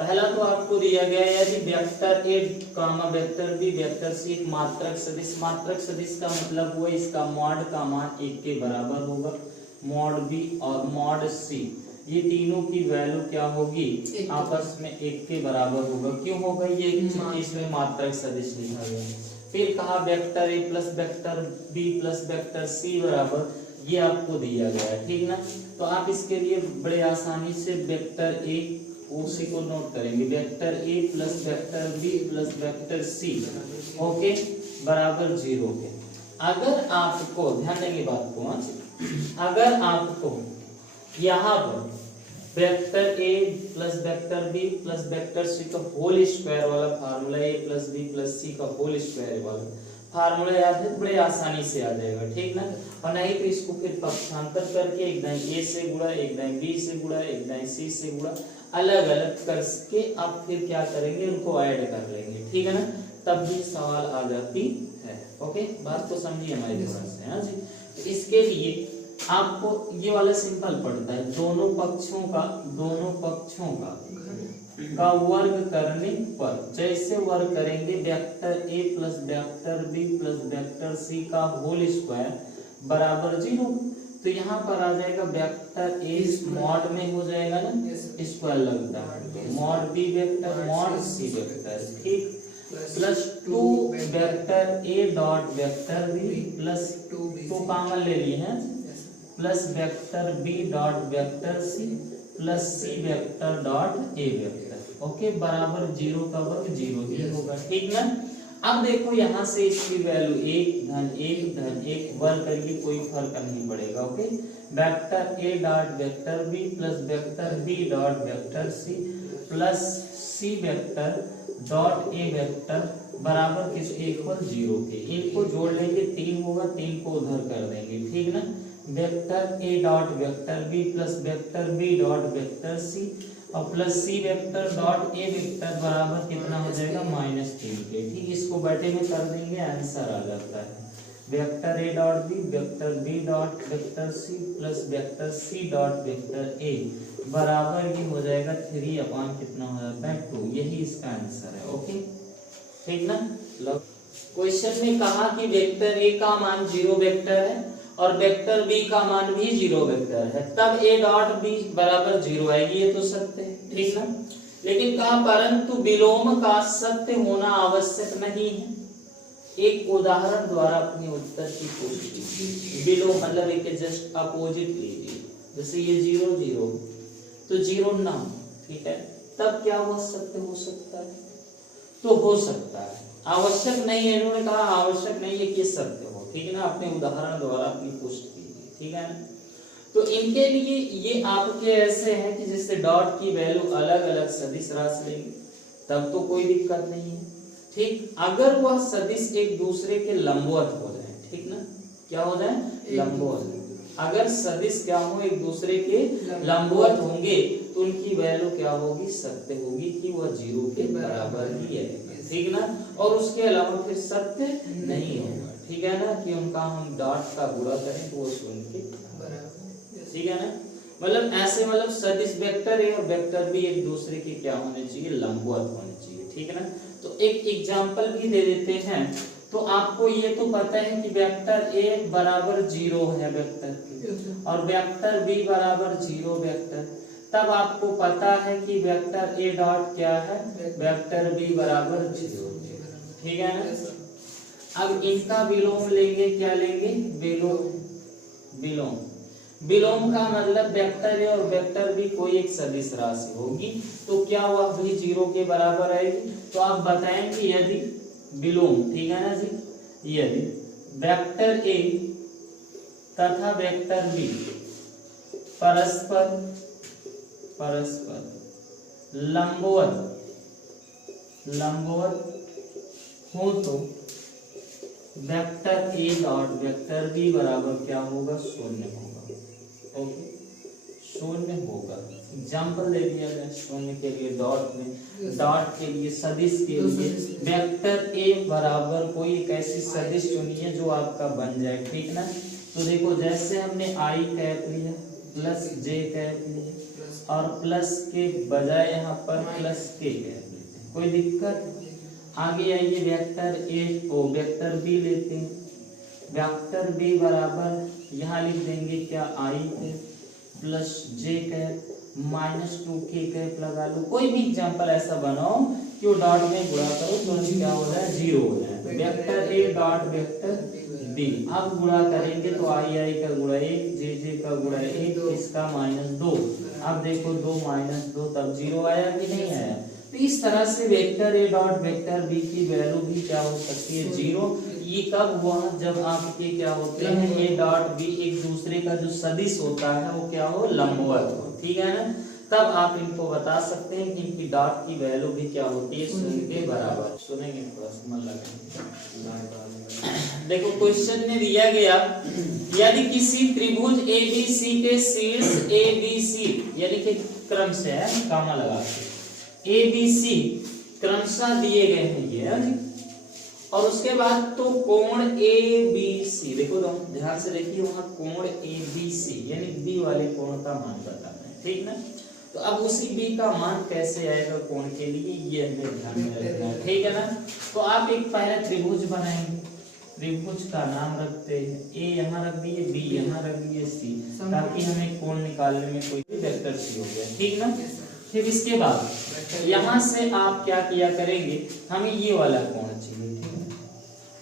पहला तो आपको दिया गया है यदि vector A comma vector B vector C एक मात्रक सदिश का मतलब हुआ इसका मॉड का मान 1 के बराबर होगा, मॉड बी और मॉड सी ये तीनों की वैल्यू क्या होगी आपस में 1 के बराबर होगा। क्यों होगा ये, इसमें मात्रक सदिश लिखा गया है। फिर कहा vector A plus vector B plus vector C बराबर, ये आपको दिया गया है, ठीक ना। तो आप इसके लिए बड़े आसानी से वेक्टर ए उसी को नोट करेंगे, vector A plus vector B plus vector C okay बराबर 0 के। अगर आपको ध्यान देंगे बात को, अगर आपको यहाँ पर vector A plus vector B plus vector C का होल स्क्वायर वाला formula A plus B plus C का होल स्क्वायर वाला फार्मूला याद है तो बड़े आसानी से आ जाएगा, ठीक ना। और नहीं तो इसको फिर पक्षांतर करके एक दाएं ए से गुणा एक दाएं बी से गुणा एक दाएं सी से गुणा अलग अलग करके आप फिर क्या करेंगे उनको ऐड कर लेंगे, ठीक है ना, तब भी सवाल आ जाती है। ओके बात को समझिए हमारी थोड़ा से। हाँ जी, तो इसके लिए आपको ये वाला सिंपल पड़ता है, दोनों पक्षों का वर्ग करने पर जैसे वर्ग करेंगे vector A plus vector B plus vector C का होल स्क्वायर बराबर 0, तो यहाँ पर आ जाएगा वेक्टर ए मॉड में हो जाएगा ना स्क्वायर लगता है, mod B vector mod C vector, ठीक, plus 2 vector A dot vector B plus 2 common ले लिए हैं plus vector B dot vector C plus C vector dot A vector okay बराबर 0 का वर्ग 0 ही होगा, ठीक ना। अब देखो यहाँ से इसकी वैल्यू 1 धन 1 वर्ग करिए कोई फर्क नहीं पड़ेगा। Okay vector A dot vector B plus vector B dot vector C plus C vector dot A vector बराबर किस इक्वल 0 के, इनको जोड़ लेंगे 3 होगा, 3 को उधर कर देंगे, ठीक ना। Vector A dot vector B plus vector B dot vector C और plus C vector dot A vector बराबर कितना हो जाएगा -3 के, ठीक, इसको बटे में कर देंगे आंसर आ जाता है vector A dot B vector B dot vector C plus vector C dot vector A बराबर ये हो जाएगा 3 अपॉन कितना हो जाता है 2, यही इसका आंसर है। ओके ठीक ना। क्वेश्चन में कहा कि वेक्टर ए का मान 0 वेक्टर है और वेक्टर बी का मान भी 0 वेक्टर है, तब ए डॉट बी बराबर 0 आएगी, ये तो सत्य है, ठीक ना। लेकिन कहा परंतु विलोम का सत्य होना आवश्यक नहीं है। एक उदाहरण द्वारा अपने उत्तर की पुष्टि कीजिए। विलोम मतलब एक जस्ट अपोजिट लीजिए, जैसे ये 0 0 तो 0 ना, ठीक है, तब क्या वह सत्य हो सकता है, तो हो सकता है, आवश्यक नहीं है। इन्होंने कहा आवश्यक नहीं है कि सत्य हो, ठीक है ना, अपने उदाहरण द्वारा अपनी पुष्टि कीजिए, ठीक है ना। तो इनके लिए ये आपके ऐसे हैं कि जिससे डॉट की वैल्यू अलग अलग सदिश राशि लेंगे तब तो कोई दिक्कत नहीं है, ठीक। अगर वह सदिश एक दूसरे के लंबवत हो जाए, ठीक ना, क्या हो जाए लंबवत, अगर सदिश क्या हो एक दूसरे के लंबवत होंगे तो उनकी वैल्यू क्या होगी सत्य होगी कि वह 0 के बराबर ही है, ठीक ना। और उसके अलावा फिर सत्य नहीं होगा, ठीक है ना, कि उनका हम डॉट का गुणा करें तो वो 0 के बराबर, ठीक है ना। मतलब ऐसे मतलब सदिश वेक्टर है और वेक्टर भी एक दूसरे के क्या होने चाहिए लंबवत होने चाहिए, ठीक है ना। तो एक एग्जांपल भी दे देते हैं। तो आपको ये तो पता है कि वेक्टर ए बराबर 0 है वेक्टर के और वेक्टर बी बराबर 0 वेक्टर, तब आपको पता है कि वेक्टर ए डॉट क्या है वेक्टर बी बराबर 0, ठीक है ना। अब इनका विलोम लेंगे, क्या लेंगे विलोम। विलोम का मतलब वेक्टर ए और वेक्टर बी कोई एक सदिश राशि होगी तो क्या वह भी 0 के बराबर आएगी। तो आप बताएंगे यदि विलोम, ठीक है ना जी, यदि वेक्टर ए तथा वेक्टर बी परस्पर लंबवत हो तो vector A dot vector B बराबर क्या होगा 0 होगा। ओके 0 होगा। एग्जाम्पल दे दिया जाए 0 के लिए डॉट के लिए सदिश के लिए वेक्टर ए बराबर कोई एक ऐसी सदिश चुनिए जो आपका बन जाए, ठीक ना। तो देखो जैसे हमने आई कैप लिया प्लस जे कैप लिया और प्लस के बजाय यहाँ पर प्लस के कह देते हैं, कोई दिक्कत? आगे आइए वेक्टर ए ओ वेक्टर बी लेते हैं। वेक्टर बी बराबर यहाँ लिख देंगे क्या, I cap plus J cap minus 2k cap लगा लो। कोई भी एग्जांपल ऐसा बनाओ कि वो डॉट में गुणा करो तो क्या हो जाए, 0 हो जाए। Vector A dot vector B, अब गुणा करेंगे तो आई आई का गुणा 1, जे जे का गुणा 1, इसका -2। अब देखो 2 - 2 तब 0 आया कि नहीं आया? तो इस तरह से vector A dot vector B की वैल्यू भी क्या हो सकती है, 0। ये कब हुआ, जब आपके क्या होते हैं ए डॉट बी एक दूसरे का जो सदिश होता है वो क्या हो, लंबवत हो, ठीक है ना। तब आप इनको बता सकते हैं कि इनकी डॉट की वैल्यू भी क्या होती है, 0 के बराबर। सुनेंगे थोड़ा समझ लगेगा। देखो क्वेश्चन में दिया गया, यदि किसी त्रिभुज एबीसी के शीर्ष एबीसी यानी कि क्रम से है कामा लगा के एबीसी क्रमशः दिए गए हैं ये, और उसके बाद तो कोण एबीसी, देखो ध्यान से देखिए वहां कोण एबीसी यानी बी वाले कोण का मान बताना है, ठीक ना। तो अब उसी बी का मान कैसे आएगा कोण के लिए, ये हमें ध्यान में रखना है, ठीक है ना। तो आप एक पहले त्रिभुज बनाएंगे, त्रिभुज का नाम रखते हैं, ए यहाँ रख दिए, बी यहाँ रख दिए, सी, ताकि हमें कोण निकालने में कोई भी वेक्टर सी हो गया, ठीक ना। फिर इसके बाद यहाँ से आप क्या किया करेंगे, हमें ये वाला कोण चाहिए, ठीक है।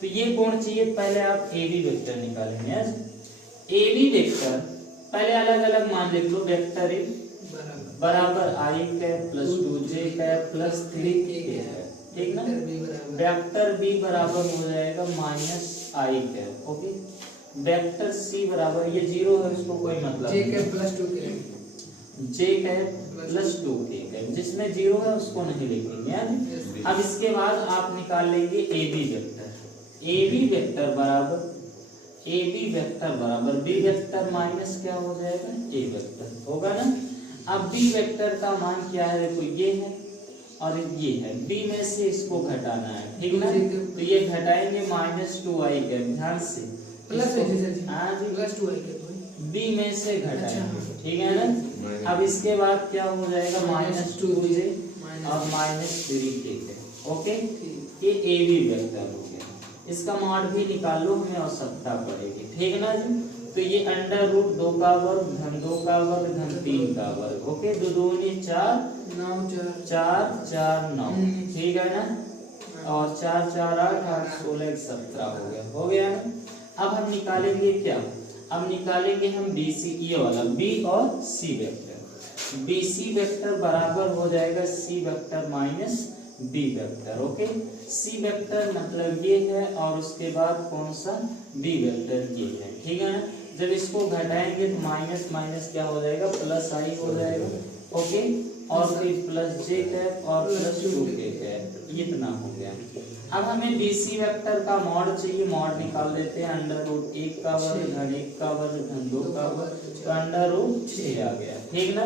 तो ये कोण चाहिए, पहले आप ए बी वेक्टर निकालेंगे। ए बी वेक्टर पहले अलग अलग मान लिख लो, वेक्टर ए बराबर i cap plus 2j cap plus 3k cap, ठीक ना। वेक्टर बी बराबर हो जाएगा -i cap, okay. Vector C बराबर, ये 0 है उसको कोई मतलब j cap plus 2k, j cap plus 2k cap, जिसमें 0 है उसको नहीं लिखेंगे। अब इसके बाद आप निकाल लेंगे A B vector, A B vector बराबर बी वेक्टर माइनस क्या हो जाएगा, ए वेक्टर होगा ना। अब बी वेक्टर का मान क्या है, देखो ये है और ये है, बी में से इसको घटाना है, ठीक ना। तो ये घटाएंगे -2i कैप, ध्यान से प्लस हाँ जी प्लस 2i कैप बी में से घटाएंगे, ठीक है ना। अब इसके बाद क्या हो जाएगा, -2j और -3k कैप, ओके। ये ए बी वेक्टर हो गया, इसका मॉड भी निकाल लो, हमें आवश्यकता पड़ेगी, ठीक ना जी। तो ये √2 का वर्ग धन 2 का वर्ग धन 3 का वर्ग, ओके। 2 दूनी 4 9 4 4 9, ठीक है ना। और 4 4 8 8 16 17 हो गया ना। अब हम निकालेंगे क्या, अब निकालेंगे हम BC, ये वाला B और C वेक्टर। BC वेक्टर बराबर हो जाएगा C vector minus B vector, okay. C vector मतलब ये है और उसके बाद कौन सा B वेक्टर ये है, ठीक है ना। जब इसको घटाएंगे तो माइनस माइनस क्या हो जाएगा, प्लस i हो जाएगा, ओके। और फिर प्लस j कैप और प्लस 2k कैप, इतना हो गया। अब हमें BC वेक्टर का मॉड चाहिए, मॉड निकाल लेते हैं, √1 का वर्ग धन 1 का वर्ग धन 2 का वर्ग, तो √6 आ गया, ठीक ना।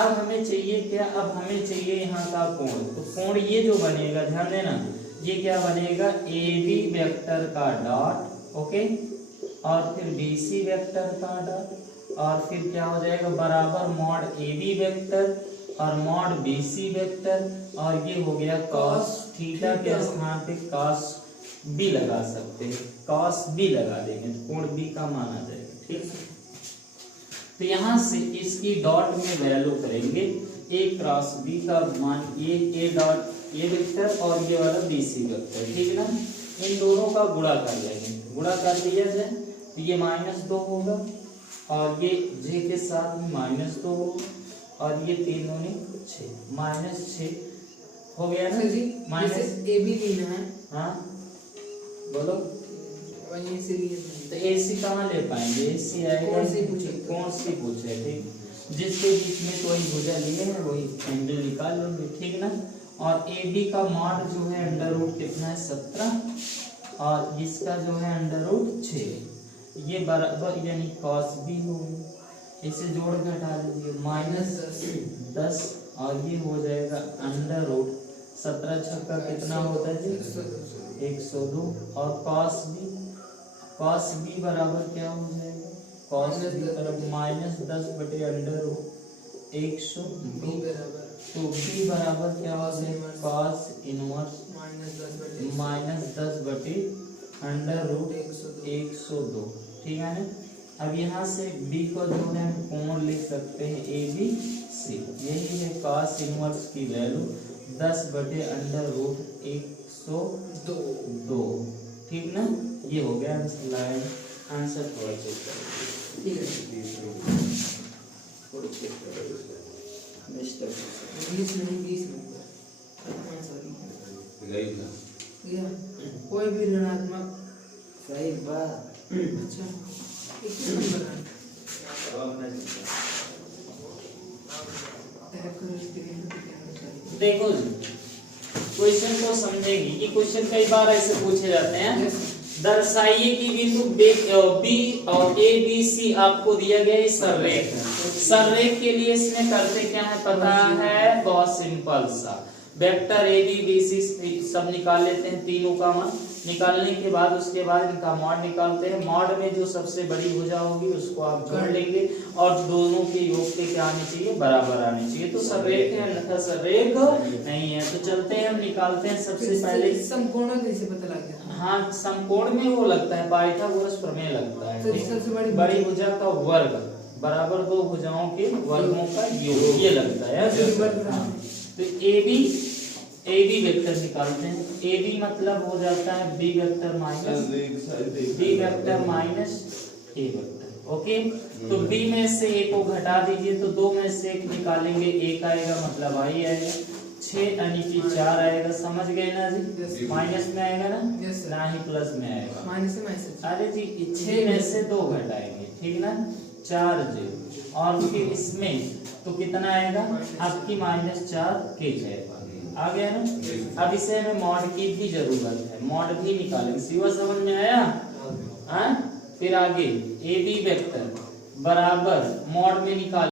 अब हमें चाहिए क्या, अब हमें चाहिए यहाँ का कोण, तो कोण ये जो बनेगा, ध्यान देना, ये क्या बनेगा, ए बी वेक्टर का डॉट, ओके, और फिर BC वेक्टर का डॉट, और फिर क्या हो जाएगा बराबर मॉड ए बी वेक्टर और मॉड BC वेक्टर, और ये हो गया cos थीटा के स्थान पे cos b लगा सकते हैं, cos b लगा देंगे तो कोण b का मान आ जाएगा, ठीक। तो यहाँ से इसकी डॉट में वैल्यू करेंगे, a क्रॉस b का मान, ये a डॉट ये वेक्टर और ये वाला BC वेक्टर, ठीक ना। इन दोनों का गुणा कर लेंगे, गुणा कर लिया जाए तो ये -2 होगा और ये j के साथ में -2 होगा और ये 3 दूनी 6 -6 हो गया ना जी। माइनस ए बी लेना है, हाँ बोलो, वहीं से लिए तो AC कहाँ ले पाएंगे, AC आएगा कौन सी पूछे, ठीक। जिसके बीच में कोई भुजा लिए है वही एंगल निकाल लेंगे, ठीक ना। और AB का मॉड जो है √ कितना है 17 और इसका जो है √6, ये बराबर यानी cos b होगा, इसे जोड़ घटा लीजिए -10 और ये हो जाएगा √ 17 छक्का कितना होता है जी 102 और cos b बराबर क्या हो जाएगा, cos b बराबर -10 बटे √ बी बराबर तो बी बराबर क्या हो जाएगा cos इनवर्स -10/√102। ठीक है ना। अब यहाँ से b को जो है हम कोण लिख सकते हैं ए बी सी। यही है cos इनवर्स की वैल्यू 10/√102। ठीक ना। ये हो गया स्लाइड आंसर थोड़ा चेक करें। ठीक है मिस्टर 20 नहीं 20 नंबर सॉरी या कोई भी ऋणात्मक सही बात। अच्छा 21 नंबर है टैप करो स्क्रीन पे क्या होता है। देखो क्वेश्चन को समझेगी कि क्वेश्चन कई बार ऐसे पूछे जाते हैं। दर्शाइए कि बिंदु बी और ए बी सी आपको दिया गया है सररेख है। सररेख के लिए इसमें करते क्या है पता है, बहुत सिंपल सा vector A B B C सब निकाल लेते हैं, तीनों का मान निकालने के बाद उसके बाद इनका मॉड निकालते हैं। मॉड में जो सबसे बड़ी भुजा होगी उसको आप जोड़ लेंगे और दोनों के योग के क्या आने चाहिए, बराबर आने चाहिए। तो सररेख है अन्यथा सररेख नहीं है। तो चलते हैं हम निकालते हैं सबसे पहले समकोण कैसे पता लग गया। हाँ समकोण में वो लगता है पाइथागोरस प्रमेय लगता है। तो सबसे बड़ी भुजा का वर्ग बराबर दो भुजाओं के वर्गों का योग ये लगता है। हाँ। तो ए बी वेक्टर निकालते हैं। ए बी मतलब हो जाता है बी वेक्टर माइनस ए वेक्टर। ओके तो बी में से ए को घटा दीजिए तो 2 में से 1 निकालेंगे, 1 आएगा मतलब आई आएगा, 6 यानी कि 4 आएगा। समझ गए ना जी। माइनस में आएगा ना, ना ही प्लस में आएगा। माइनस से अरे जी 6 में से 2 घटाएंगे, ठीक ना, 4 जी। और फिर इसमें तो कितना आएगा आपकी -4 के जाएगा। आ गया ना। अब इसे हमें मॉड की भी जरूरत है, मॉड भी निकालेंगे। सीवा समझ में आया। हाँ फिर आगे ए बी वेक्टर बराबर मॉड में निकाल